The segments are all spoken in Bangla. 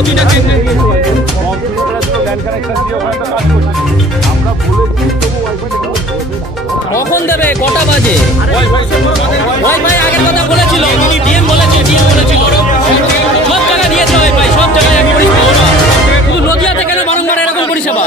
প্রতিটা কেন্দ্রে কখন দেবে, কটা বাজে? ওয়াইফাই আগের কথা বলেছিল, ডিএম বলেছিল সব জায়গায় দিয়েছে ওয়াইফাই, সব জায়গায় এক পরিষেবা। শুধু নদিয়াতে কেন বারংবার এরকম পরিষেবা?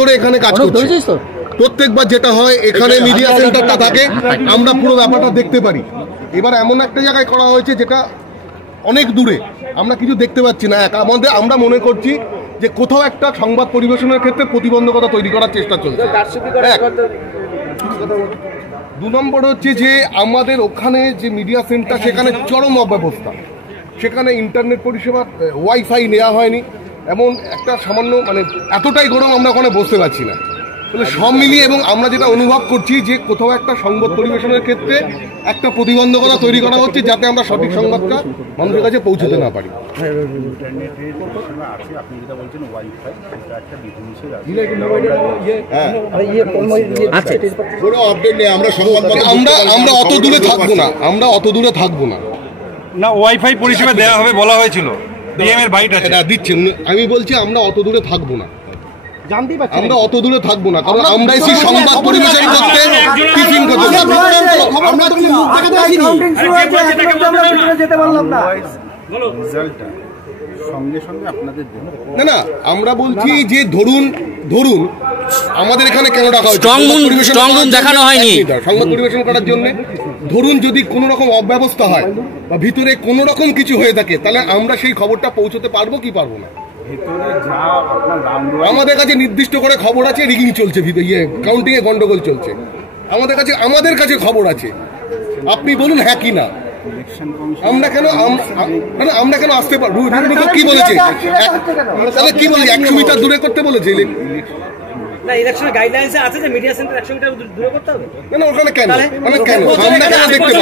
ধরে এখানে কাজ করছি, প্রত্যেকবার যেটা হয় এখানে মিডিয়া সেন্টারটা থাকে, আমরা পুরো ব্যাপারটা দেখতে পারি। এবার এমন একটা জায়গায় করা হয়েছে যেটা অনেক দূরে, আমরা কিছু দেখতে পাচ্ছি না। আমরা মনে করছি যে কোথাও একটা সংবাদ পরিবেশনের ক্ষেত্রে প্রতিবন্ধকতা তৈরি করার চেষ্টা চলছে। 2 নম্বর হচ্ছে যে আমাদের ওখানে যে মিডিয়া সেন্টার সেখানে চরম অব্যবস্থা, সেখানে ইন্টারনেট পরিষেবা ওয়াইফাই নেওয়া হয়নি, এমন একটা সামান্য মানে এতটাই গরম আমরা ওখানে বসতে পারছি না। তাহলে সব মিলিয়ে এবং আমরা যেটা অনুভব করছি যে কোথাও একটা সংবাদ পরিবেশনের ক্ষেত্রে একটা প্রতিবন্ধকতা তৈরি করা হচ্ছে যাতে আমরা সঠিক সংবাদটা মানুষের কাছে পৌঁছতে না পারি। আমরা অত দূরে থাকবো না, আমরা অত দূরে থাকবো না। না, ওয়াইফাই পরিষেবা দেওয়া হবে বলা হয়েছিল, ডিএম এর বাইট আছে দিচ্ছেন। আমি বলছি আমরা অত দূরে থাকবো না, আমরা অত দূরে থাকবো না, কারণ আমরা এসে সংবাদ পরিবেশন করতে টিফিন করতে না না, আমরা বলছি যে ধরুন আমাদের এখানে কেন ডাকা হয়েছে দেখানো হয়নি সংবাদ পরিবেশন করার জন্য। ধরুন যদি কোনো রকম অব্যবস্থা হয় বা ভিতরে কোনো রকম কিছু হয়ে থাকে, তাহলে আমরা সেই খবরটা পৌঁছতে পারবো কি পারবো না? আমাদের কাছে নির্দিষ্ট করে খবর আছে, রিগিং চলছে, কাউন্টিং এ গন্ডগোল চলছে, আমাদের কাছে খবর আছে। আপনি বলুন হ্যাঁ কি না, আমরা কেন আসতে পারবো? কি বলেছে তাহলে, কি বলেছে 100 মিটার দূরে করতে বলেছে? না, ইলেকশনের গাইডলাইন্সে আছে যে মিডিয়া সেন্টার 100 মিটার দূরে করতে হবে। না, ওখানে কেন আমরা কেন দেখতে পাবো?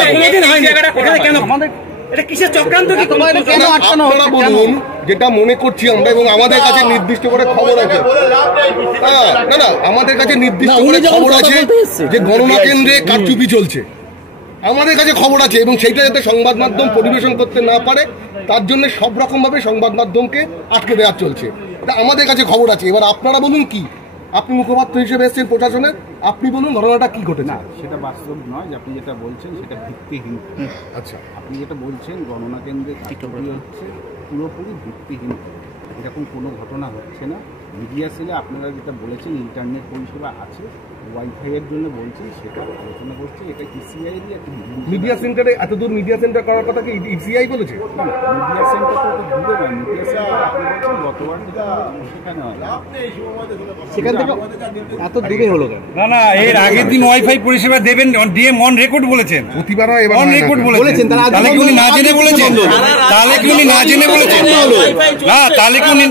কেন এটা কিসের চক্রান্ত? আপনারা বলুন যেটা মনে করছি আমরা, এবং আমাদের কাছে নির্দিষ্ট করে খবর আছে। না, আমাদের কাছে নির্দিষ্ট করে খবর আছে যে গণনা কেন্দ্রে কারচুপি চলছে, আমাদের কাছে খবর আছে, এবং সেইটা যাতে সংবাদ মাধ্যম পরিবেশন করতে না পারে তার জন্য সব রকম ভাবে সংবাদ মাধ্যমকে আটকে দেওয়া চলছে। আমাদের কাছে খবর আছে। এবার আপনারা বলুন, কি আপনি মুখপাত্র হিসেবে এসেছেন প্রশাসনের, আপনি বলুন ঘটনাটা কি ঘটেছে। না, সেটা বাস্তব নয়, আপনি যেটা বলছেন সেটা ভিত্তিহীন। আচ্ছা, আপনি যেটা বলছেন গণনা কেন্দ্রে কারচুপি হচ্ছে, পুরোপুরি ভিত্তিহীন। এরকম কোনো ঘটনা হচ্ছে না। মিডিয়া সেলে আপনারা যেটা বলেছেন ইন্টারনেট পরিষেবা আছে, ওয়াইফাই এর জন্য বলছি, সেটা আলোচনা করছি। এটা ইসিআই দিয়ে একটা মিডিয়া সেন্টারে এত দূর মিডিয়া সেন্টার করার কথা কি ইসিআই বলেছে? মিডিয়া সেন্টার তো দূরে নয়, মিডিয়া সেন্টার আপনি বলছেন গতবার সেখানে হয়, সেখান থেকে এত দূরে হলো কেন? না, এর আগের দিন ওয়াইফাই পরিষেবা দেবেন ডিএম অন রেকর্ড বলেছেন, প্রতিবার অন রেকর্ড বলেছেন। তাহলে কি উনি না জেনে বলেছেন? তাহলে কি উনি না জেনে বলেছেন? না, তাহলে কি উনি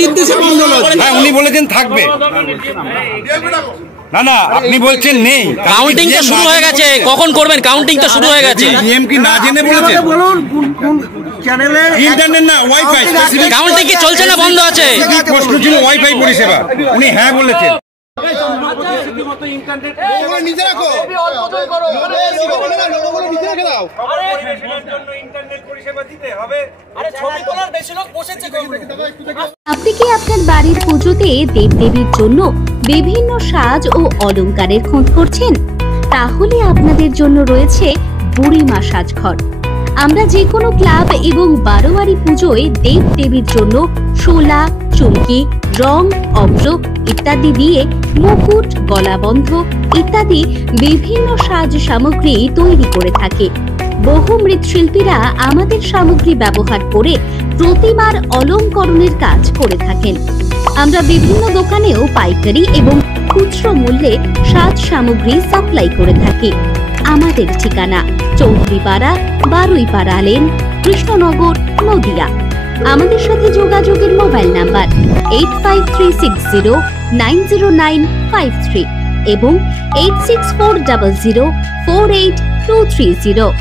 নির্দেশে বন্ধ হলো? হ্যাঁ, উনি বলেছেন থাকবে। না, আপনি বলছেন নেই। কাউন্টিং তো শুরু হয়ে গেছে, কখন করবেন? কাউন্টিং তো শুরু হয়ে গেছে। ডিএম কি না জেনে বলেছেন? বলুন কোন চ্যানেলে ইন্টারনেট না ওয়াইফাই? কাউন্টিং কি চলছে না বন্ধ আছে? প্রশ্ন ছিল ওয়াইফাই পরিষেবা, উনি হ্যাঁ বলেছেন। আপনি কি আপনার বাড়ির পুজোতে দেবদেবীর জন্য বিভিন্ন সাজ ও অলংকারের খোঁজ করছেন? তাহলে আপনাদের জন্য রয়েছে বুড়িমা সাজঘর। আমরা যে কোনো ক্লাব এবং বারোয়ারি পুজোয় দেবদেবীর জন্য শোলা, চুমকি, রং, অভ্র ইত্যাদি দিয়ে মুকুট, গলাবন্ধ ইত্যাদি বিভিন্ন সাজ সামগ্রী তৈরি করে থাকে। বহু মৃৎশিল্পীরা আমাদের সামগ্রী ব্যবহার করে প্রতিমার অলংকরণের কাজ করে থাকেন। আমরা বিভিন্ন দোকানেও পাইকারি এবং খুচরো মূল্যে সাজ সামগ্রী সাপ্লাই করে থাকি। আমাদের ঠিকানা চৌধুরীপাড়া, বারুইপাড়া লেন, কৃষ্ণনগর, নদিয়া। আমাদের সাথে যোগাযোগের মোবাইল নাম্বার 8536090953। এবং 8640048230।